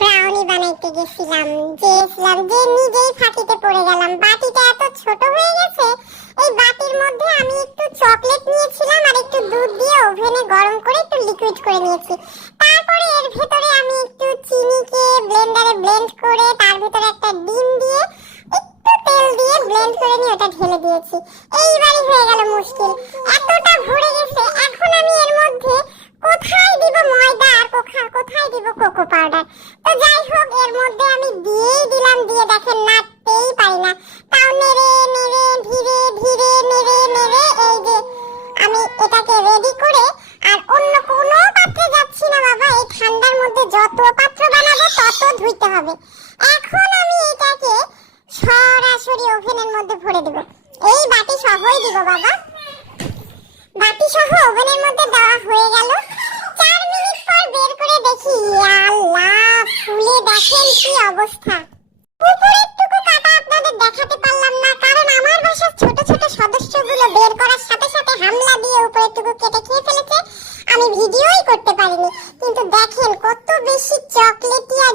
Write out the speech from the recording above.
Brownie বানাইতে গেছিলাম, যে নিজেই ফাঁকিতে পড়ে গেলাম। বাটিটা এত ছোট হয়ে গেছে। এই বাটির মধ্যে আমি একটু চকলেট নিয়েছিলাম আর একটু দুধ দিয়ে ওভেনে গরম করে একটু লিকুইড করে নিয়েছি। তারপরে এর ভেতরে আমি একটু চিনিকে ব্লেন্ডারে ব্লেন্ড করে তার ভেতরে একটা ডিম দিয়ে একটু তেল দিয়ে ব্লেন্ড করে নিয়ে ওটা ঢেলে দিয়েছি। এইবারই হয়ে গেল মুশকিল, এতটা ভরে গেছে। এখন আমি এর মধ্যে কোথায় দিব ময়দা আর কোথায় দিব কোকো পাউডার? তো যাই হোক, এর মধ্যে আমি দিয়েই দিলাম, দিয়ে দেখেন নাড়তেই পারি না। তাও নেড়ে নেড়ে ধীরে ধীরে নেড়ে নেড়ে এই যে আমি এটাকে রেডি করে আর অন্য কোনো পাত্রে যাচ্ছি না বাবা। এই ঠান্ডার মধ্যে যত পাত্র বানাবো তত ধুইতে হবে। এখন আমি এটাকে সরাসরি ওভেনের মধ্যে ভরে দেব। এই বাটি সহই দিব বাবা। বাটি সহ ওভেনের মধ্যে দেওয়া হয়ে গেল। 4 মিনিট পর বের করে দেখি, আল্লাহ, ফুলে দেখেন কি অবস্থা। উপরের টুকু কাটা আপনাদের দেখাতে পারলাম না, কারণ আমার বাসার ছোট ছোট সদস্যগুলো বের করার সাথে সাথে হামলা দিয়ে উপরের টুকু কেটে খেয়ে ফেলেছে। আমি ভিডিওই করতে পারিনি। কিন্তু দেখেন কত বেশি চকলেটি আর